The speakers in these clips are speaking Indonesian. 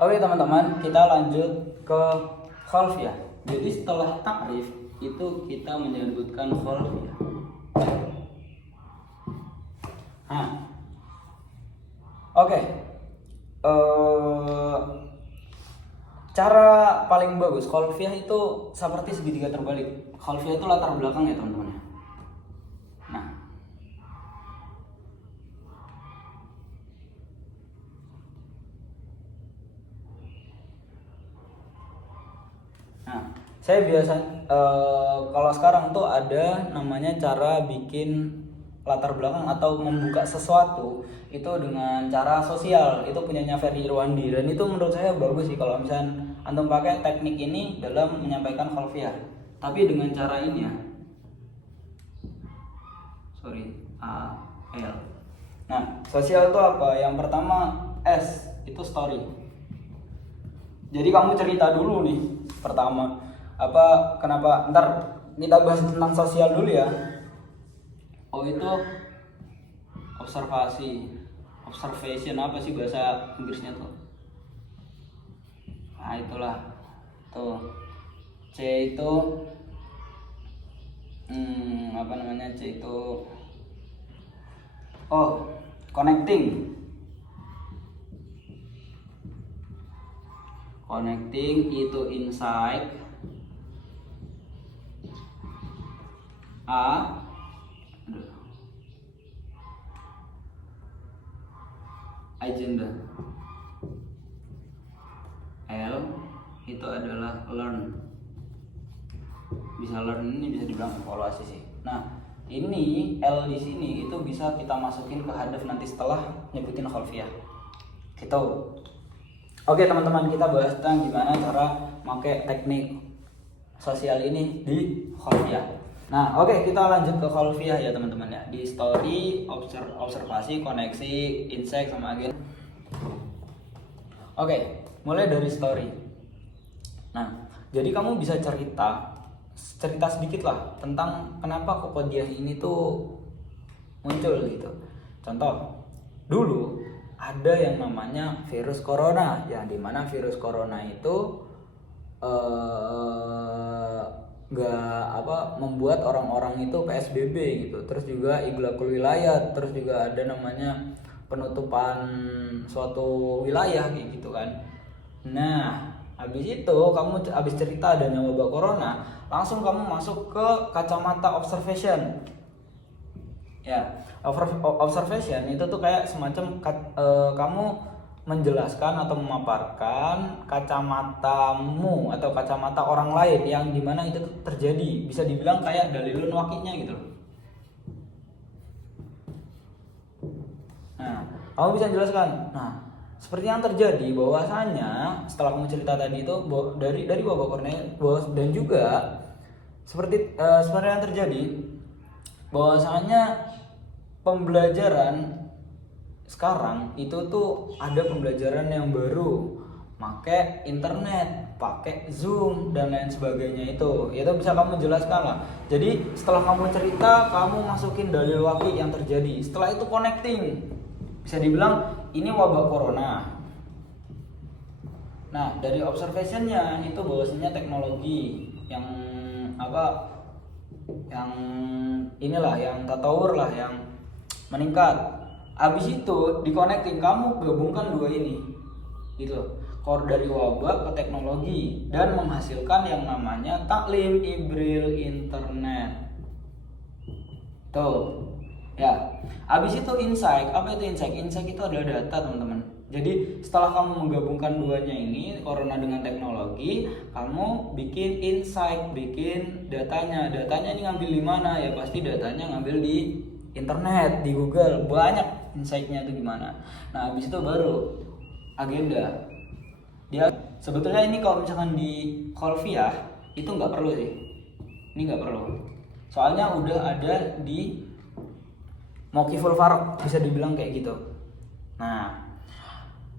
Oke teman-teman, kita lanjut ke kholfiyah. Jadi setelah takrif itu kita menyebutkan kholfiyah. Oke. Cara paling bagus kholfiyah itu seperti segitiga terbalik. Kholfiyah itu latar belakang ya teman-teman. Saya biasa kalau sekarang tuh ada namanya cara bikin latar belakang atau membuka sesuatu itu dengan cara sosial. Itu punyanya Ferry Irwandi dan itu menurut saya bagus sih kalau misalnya antum pakai teknik ini dalam menyampaikan kholfiyah. Tapi dengan cara ini ya. L. Nah, sosial itu apa? Yang pertama S itu story. Jadi kamu cerita dulu nih pertama kenapa, ntar kita bahas tentang sosial dulu ya. Itu observation apa sih bahasa Inggrisnya tuh? Itulah tuh. C itu C itu connecting itu insight. Agenda. L itu adalah learn. Bisa learn ini bisa dibilang evaluasi sih. Nah, ini L di sini itu bisa kita masukin ke hadaf nanti setelah nyebutin kholfiyah. Gitu. Oke teman-teman, kita bahas tentang gimana cara pakai teknik sosial ini di kholfiyah. Nah, oke, kita lanjut ke kholfiyah ya teman-teman ya. Di story, observasi, koneksi, insight sama agen. Oke, mulai dari story. Nah, jadi kamu bisa cerita sedikit lah tentang kenapa Kokodiah ini tuh muncul gitu. Contoh, dulu ada yang namanya virus corona, yang dimana virus corona itu membuat orang-orang itu PSBB gitu. Terus juga iglaqul wilayah, terus juga ada namanya penutupan suatu wilayah kayak gitu kan. Nah, habis itu kamu habis cerita adanya wabah corona, langsung kamu masuk ke kacamata observation. Ya, observation itu tuh kayak semacam kamu menjelaskan atau memaparkan kacamatamu atau kacamata orang lain yang dimana itu terjadi. Bisa dibilang kayak dalilun waqi'nya gitu loh. Nah, kamu bisa jelaskan. Nah, seperti yang terjadi bahwasanya setelah kamu cerita tadi itu dari wabah corona dan juga seperti yang terjadi bahwasanya pembelajaran sekarang itu tuh ada pembelajaran yang baru, pakai internet, pakai Zoom dan lain sebagainya itu bisa kamu jelaskan lah. Jadi setelah kamu cerita, kamu masukin dalil waqi' yang terjadi. Setelah itu connecting, bisa dibilang ini wabah corona. Nah, dari observationnya itu bahwasanya teknologi yang yang tatawur lah, yang meningkat. Abis itu di connecting, kamu gabungkan dua ini gitu, core dari wabah ke teknologi dan menghasilkan yang namanya taklim ibril internet tuh ya. Abis itu insight. Apa itu insight? Insight itu adalah data teman-teman. Jadi setelah kamu menggabungkan duanya ini, corona dengan teknologi, kamu bikin insight, bikin datanya ini ngambil di mana? Ya pasti datanya ngambil di internet, di Google, banyak insight-nya itu gimana. Nah, habis itu baru agenda. Dia sebetulnya ini kalau misalkan di kholfiyah itu nggak perlu sih. Ini nggak perlu. Soalnya udah ada di Mauqiful Farq, bisa dibilang kayak gitu. Nah,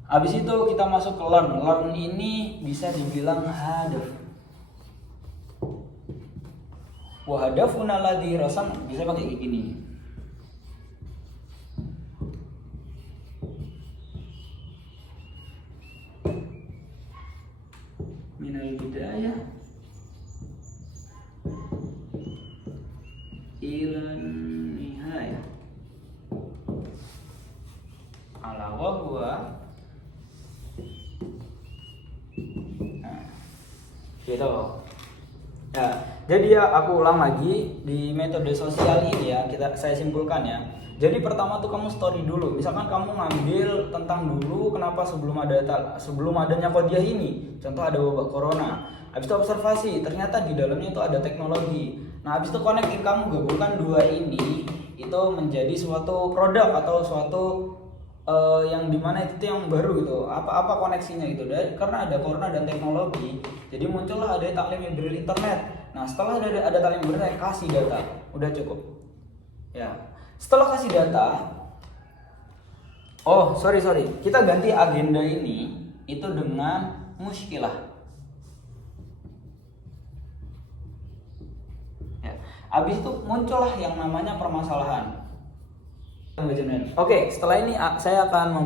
habis itu kita masuk ke learn. Learn ini bisa dibilang hadaf. Wa hadafuna ladzi rasam, bisa pakai kayak gini. minal bidayah ilan nihayah ala wa huwa. Nah, gitu. Nah, jadi ya aku ulang lagi di metode sosial ini ya, saya simpulkan ya. Jadi pertama tuh kamu story dulu. Misalkan kamu ngambil tentang dulu kenapa sebelum adanya Qadiyah ini. Contoh ada wabah corona. Habis itu observasi, ternyata di dalamnya itu ada teknologi. Nah, habis itu connecting, kamu gabungkan dua ini itu menjadi suatu produk atau suatu yang dimana itu yang baru gitu. Apa koneksinya gitu. Karena ada corona dan teknologi, jadi muncullah ada taklim hibrid internet. Nah, setelah ada taklim hibrid internet, kasih data. Udah cukup. Ya. Setelah kasih data, sorry, kita ganti agenda ini itu dengan muskilah. Ya. Habis itu muncullah yang namanya permasalahan. Oke, setelah ini saya akan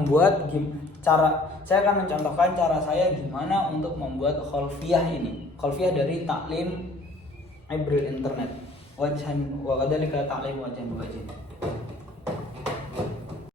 mencontohkan cara saya gimana untuk membuat kholfiyah ini. Kholfiyah dari taklim hibrid internet. Wajhan wa kadzalika taklim wajhan wa wajhin.